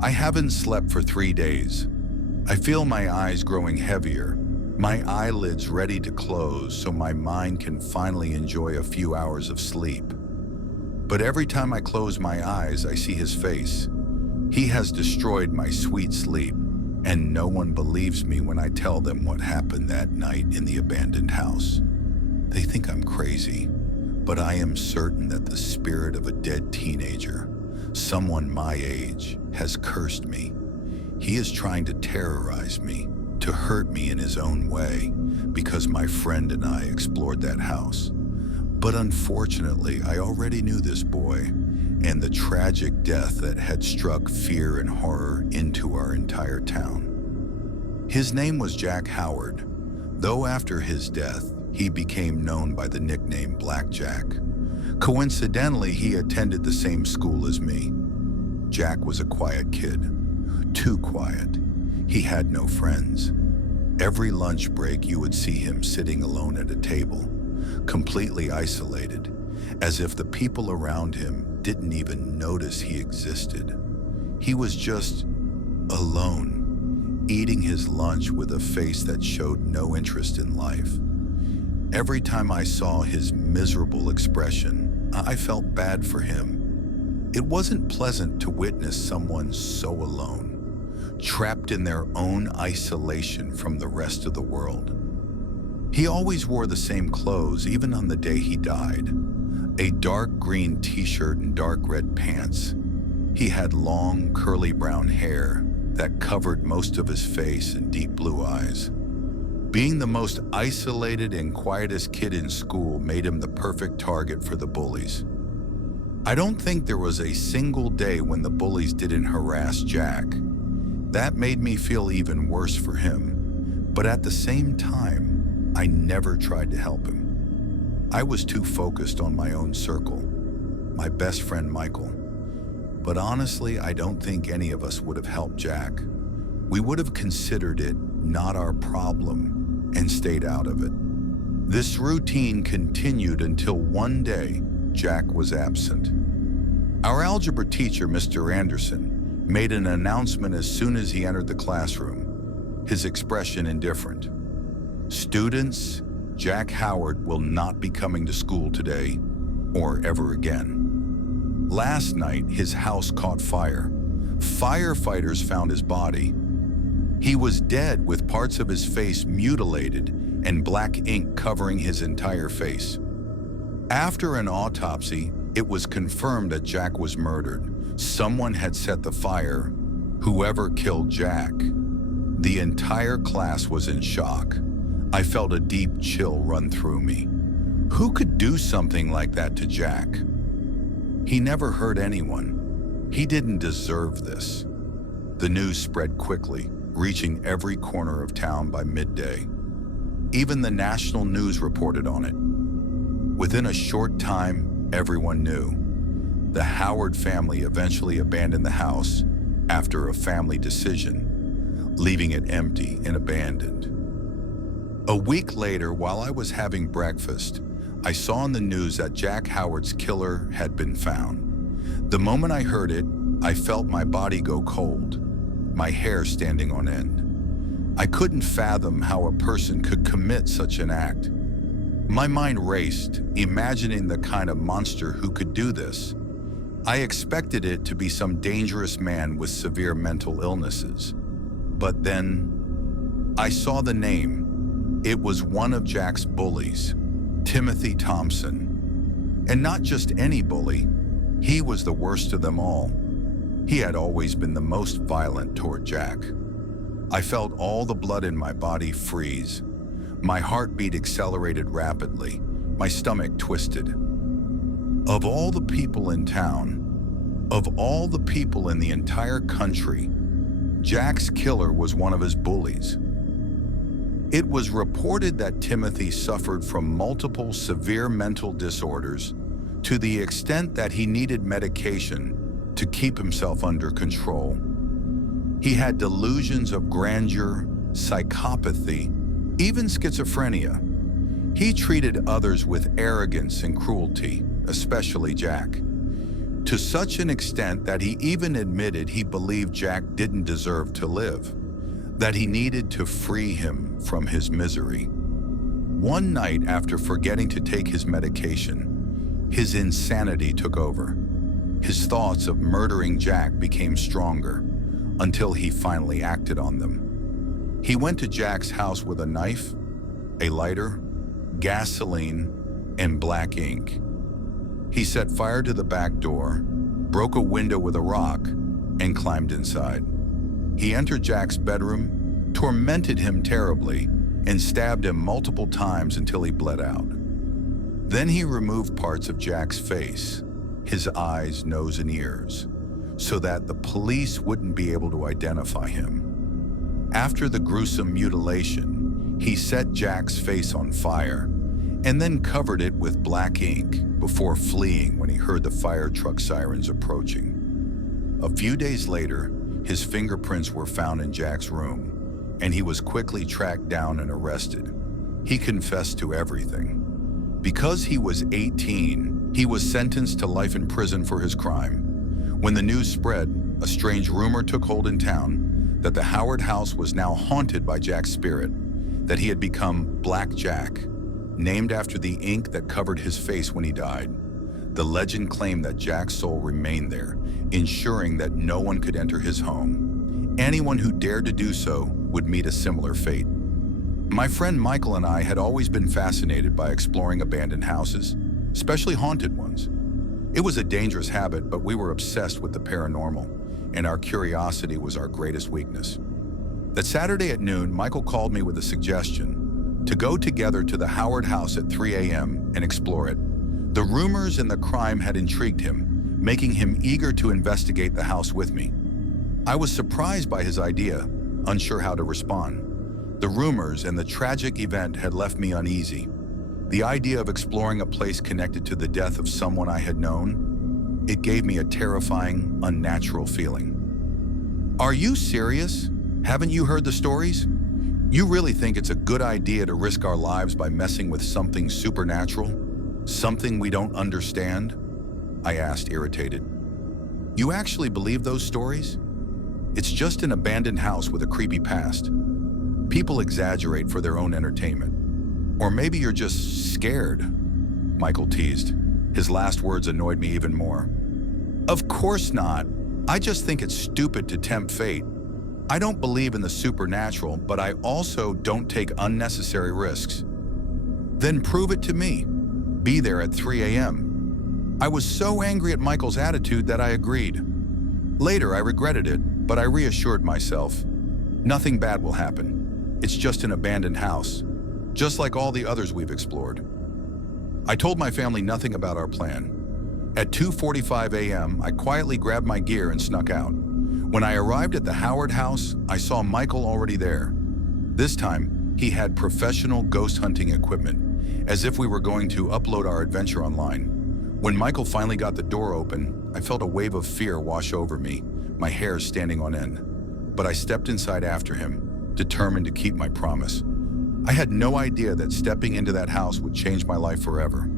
I haven't slept for 3 days. I feel my eyes growing heavier, my eyelids ready to close so my mind can finally enjoy a few hours of sleep. But every time I close my eyes, I see his face. He has destroyed my sweet sleep, and no one believes me when I tell them what happened that night in the abandoned house. They think I'm crazy, but I am certain that the spirit of a dead teenager, someone my age, has cursed me. He is trying to terrorize me, to hurt me in his own way, because my friend and I explored that house. But unfortunately, I already knew this boy and the tragic death that had struck fear and horror into our entire town. His name was Jack Howard, though after his death, he became known by the nickname Black Jack. Coincidentally, he attended the same school as me. Jack was a quiet kid, too quiet. He had no friends. Every lunch break, you would see him sitting alone at a table, completely isolated, as if the people around him didn't even notice he existed. He was just alone, eating his lunch with a face that showed no interest in life. Every time I saw his miserable expression, I felt bad for him. It wasn't pleasant to witness someone so alone, trapped in their own isolation from the rest of the world. He always wore the same clothes, even on the day he died. A dark green t-shirt and dark red pants. He had long, curly brown hair that covered most of his face and deep blue eyes. Being the most isolated and quietest kid in school made him the perfect target for the bullies. I don't think there was a single day when the bullies didn't harass Jack. That made me feel even worse for him. But at the same time, I never tried to help him. I was too focused on my own circle, my best friend Michael. But honestly, I don't think any of us would have helped Jack. We would have considered it not our problem and stayed out of it. This routine continued until one day, Jack was absent. Our algebra teacher, Mr. Anderson, made an announcement as soon as he entered the classroom, his expression indifferent. Students, Jack Howard will not be coming to school today or ever again. Last night, his house caught fire. Firefighters found his body. He was dead with parts of his face mutilated and black ink covering his entire face. After an autopsy, it was confirmed that Jack was murdered. Someone had set the fire. Whoever killed Jack. The entire class was in shock. I felt a deep chill run through me. Who could do something like that to Jack? He never hurt anyone. He didn't deserve this. The news spread quickly, reaching every corner of town by midday. Even the national news reported on it. Within a short time, everyone knew. The Howard family eventually abandoned the house after a family decision, leaving it empty and abandoned. A week later, while I was having breakfast, I saw in the news that Jack Howard's killer had been found. The moment I heard it, I felt my body go cold, my hair standing on end. I couldn't fathom how a person could commit such an act. My mind raced, imagining the kind of monster who could do this. I expected it to be some dangerous man with severe mental illnesses. But then, I saw the name. It was one of Jack's bullies, Timothy Thompson. And not just any bully, he was the worst of them all. He had always been the most violent toward Jack. I felt all the blood in my body freeze. My heartbeat accelerated rapidly, my stomach twisted. Of all the people in town, of all the people in the entire country, Jack's killer was one of his bullies. It was reported that Timothy suffered from multiple severe mental disorders to the extent that he needed medication to keep himself under control. He had delusions of grandeur, psychopathy, even schizophrenia. He treated others with arrogance and cruelty, especially Jack. to such an extent that he even admitted he believed Jack didn't deserve to live, that he needed to free him from his misery. One night, after forgetting to take his medication, his insanity took over. His thoughts of murdering Jack became stronger until he finally acted on them. He went to Jack's house with a knife, a lighter, gasoline, and black ink. He set fire to the back door, broke a window with a rock, and climbed inside. He entered Jack's bedroom, tormented him terribly, and stabbed him multiple times until he bled out. Then he removed parts of Jack's face, his eyes, nose, and ears, so that the police wouldn't be able to identify him. After the gruesome mutilation, he set Jack's face on fire and then covered it with black ink before fleeing when he heard the fire truck sirens approaching. A few days later, his fingerprints were found in Jack's room, and he was quickly tracked down and arrested. He confessed to everything. Because he was 18, he was sentenced to life in prison for his crime. When the news spread, a strange rumor took hold in town that the Howard house was now haunted by Jack's spirit, that he had become Black Jack, named after the ink that covered his face when he died. The legend claimed that Jack's soul remained there, ensuring that no one could enter his home. Anyone who dared to do so would meet a similar fate. My friend Michael and I had always been fascinated by exploring abandoned houses, especially haunted ones. It was a dangerous habit, but we were obsessed with the paranormal, and our curiosity was our greatest weakness. That Saturday at noon, Michael called me with a suggestion to go together to the Howard house at 3 a.m. and explore it. The rumors and the crime had intrigued him, making him eager to investigate the house with me. I was surprised by his idea, unsure how to respond. The rumors and the tragic event had left me uneasy. The idea of exploring a place connected to the death of someone I had known, it gave me a terrifying, unnatural feeling. Are you serious? Haven't you heard the stories? You really think it's a good idea to risk our lives by messing with something supernatural? Something we don't understand? I asked, irritated. You actually believe those stories? It's just an abandoned house with a creepy past. People exaggerate for their own entertainment. Or maybe you're just scared, Michael teased. His last words annoyed me even more. Of course not. I just think it's stupid to tempt fate. I don't believe in the supernatural, but I also don't take unnecessary risks. Then prove it to me. Be there at 3 a.m. I was so angry at Michael's attitude that I agreed. Later, I regretted it, but I reassured myself. Nothing bad will happen. It's just an abandoned house, just like all the others we've explored. I told my family nothing about our plan. At 2:45 a.m., I quietly grabbed my gear and snuck out. When I arrived at the Howard house, I saw Michael already there. This time, he had professional ghost hunting equipment, as if we were going to upload our adventure online. When Michael finally got the door open, I felt a wave of fear wash over me, my hair standing on end. But I stepped inside after him, determined to keep my promise. I had no idea that stepping into that house would change my life forever.